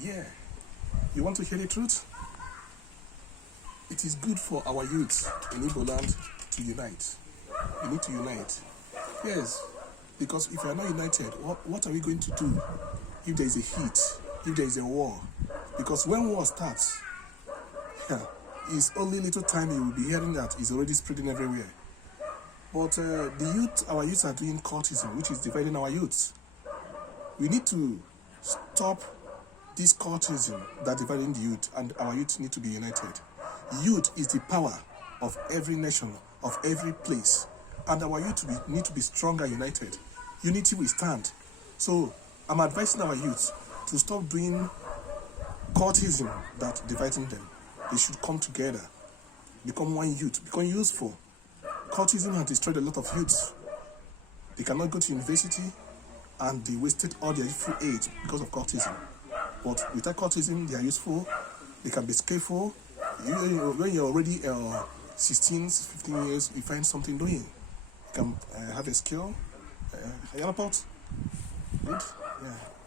Yeah. You want to hear the truth? It is good for our youth in Igbo land to unite. We need to unite. Yes. Because if we are not united, what are we going to do if there is a heat, if there is a war? Because when war starts, it's only little time you will be hearing that it's already spreading everywhere. But our youth are doing cultism, which is dividing our youth. We need to stop this cultism that dividing the youth, and our youth need to be united. Youth is the power of every nation, of every place, and our youth need to be stronger, united. Unity will stand. So I'm advising our youth to stop doing cultism that dividing them. They should come together, become one youth, become useful. Cultism has destroyed a lot of youths. They cannot go to university, and they wasted all their youthful age because of cultism. But without cultism, they are useful. They can be skillful. When you're already 16, 15 years, you find something doing. You can have a skill. Good? Yeah.